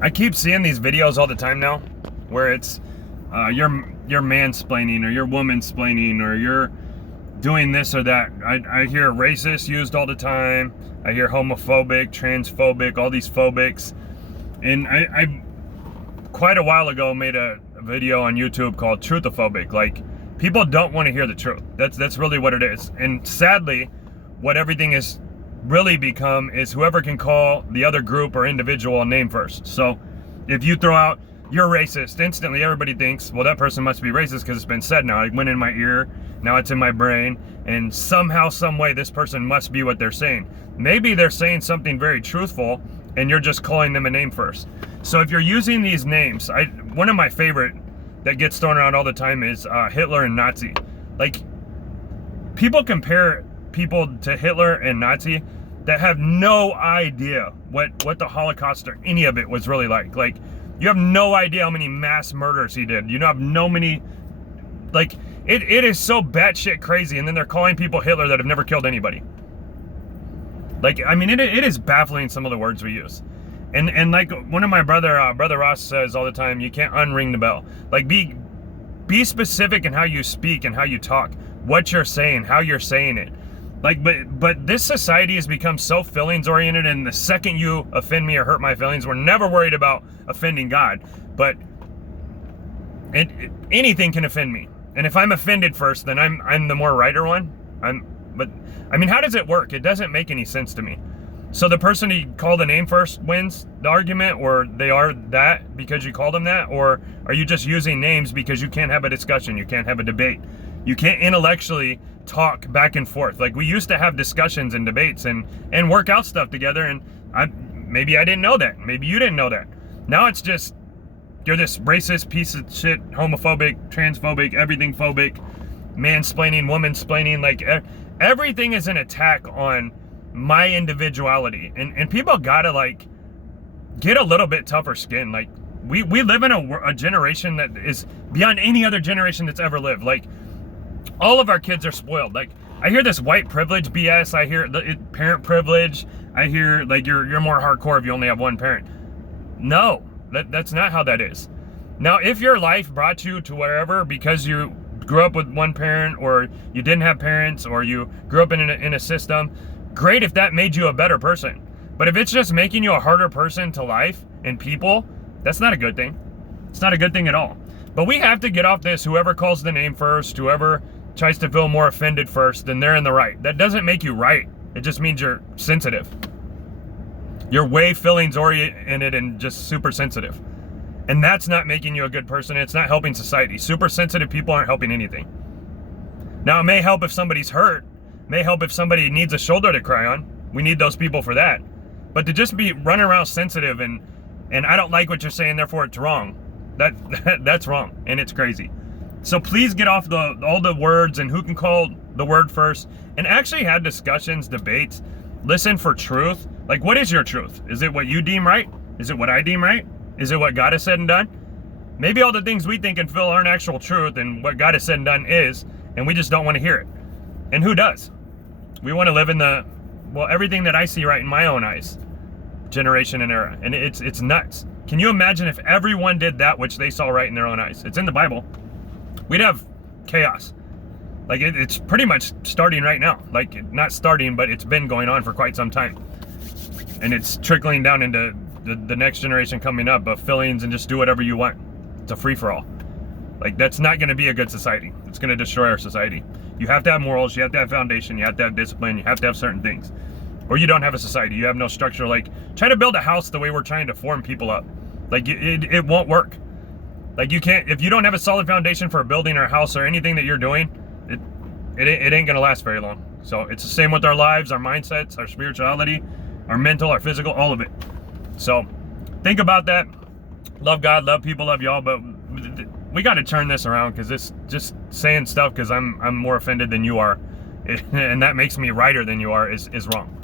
I keep seeing these videos all the time now where it's you're mansplaining or you're womansplaining or you're doing this or that. I hear racist used all the time. I hear homophobic, transphobic, all these phobics. And I quite a while ago made a video on YouTube called Truthophobic. Like, people don't want to hear the truth. That's really what it is. And sadly, what everything is really become is whoever can call the other group or individual a name first. So if you throw out "you're racist," instantly everybody thinks, well, that person must be racist because it's been said now. It went in my ear, now it's in my brain, and somehow, some way, this person must be what they're saying. Maybe they're saying something very truthful and you're just calling them a name first. So if you're using these names, one of my favorite that gets thrown around all the time is Hitler and Nazi. Like, people compare people to Hitler and Nazi that have no idea what the Holocaust or any of it was really like. Like, you have no idea how many mass murders he did. You have no many, like, it is so batshit crazy, and then they're calling people Hitler that have never killed anybody. Like, I mean, it is baffling, some of the words we use. And like one of my brother Ross says all the time, you can't unring the bell. Like, be specific in how you speak and how you talk, what you're saying, how you're saying it. Like, but this society has become so feelings oriented, and the second you offend me or hurt my feelings, we're never worried about offending God, but anything can offend me. And if I'm offended first, then I'm the more righter one. But I mean, how does it work? It doesn't make any sense to me. So the person you call the name first wins the argument, or they are that because you call them that? Or are you just using names because you can't have a discussion, you can't have a debate, you can't intellectually talk back and forth? Like, we used to have discussions and debates and work out stuff together, and maybe I didn't know that, maybe you didn't know that. Now it's just, you're this racist piece of shit, homophobic, transphobic, everything phobic, mansplaining, womansplaining. Like, everything is an attack on my individuality, and people gotta, like, get a little bit tougher skin. Like, we live in a generation that is beyond any other generation that's ever lived. Like, all of our kids are spoiled. Like, I hear this white privilege BS, I hear parent privilege, I hear, like, you're more hardcore if you only have one parent. No, that's not how that is. Now, if your life brought you to wherever because you grew up with one parent, or you didn't have parents, or you grew up in a system, great if that made you a better person. But if it's just making you a harder person to life and people, that's not a good thing. It's not a good thing at all. But we have to get off this, whoever calls the name first, whoever tries to feel more offended first, then they're in the right. That doesn't make you right. It just means you're sensitive. You're way feelings oriented and just super sensitive. And that's not making you a good person. It's not helping society. Super sensitive people aren't helping anything. Now, it may help if somebody's hurt. It may help if somebody needs a shoulder to cry on. We need those people for that. But to just be running around sensitive and I don't like what you're saying, therefore it's wrong. That's wrong, and it's crazy. So please get off all the words and who can call the word first, and actually have discussions, debates. Listen for truth. Like, what is your truth? Is it what you deem right? Is it what I deem right? Is it what God has said and done? Maybe all the things we think and feel aren't actual truth, and what God has said and done is, and we just don't want to hear it. And who does? We want to live in everything that I see right in my own eyes, generation and era. And it's nuts. Can you imagine if everyone did that which they saw right in their own eyes? It's in the Bible. We'd have chaos. Like, it's pretty much starting right now. Like, not starting, but it's been going on for quite some time. And it's trickling down into the next generation coming up of feelings and just do whatever you want. It's a free-for-all. Like, that's not going to be a good society. It's going to destroy our society. You have to have morals, you have to have foundation, you have to have discipline, you have to have certain things. Or you don't have a society, you have no structure. Like, try to build a house the way we're trying to form people up. Like, it won't work. Like, you can't, if you don't have a solid foundation for a building or a house or anything that you're doing, it ain't going to last very long. So it's the same with our lives, our mindsets, our spirituality, our mental, our physical, all of it. So think about that. Love God, love people, love y'all, but we got to turn this around, because it's just saying stuff because I'm more offended than you are, and that makes me righter than you are is wrong.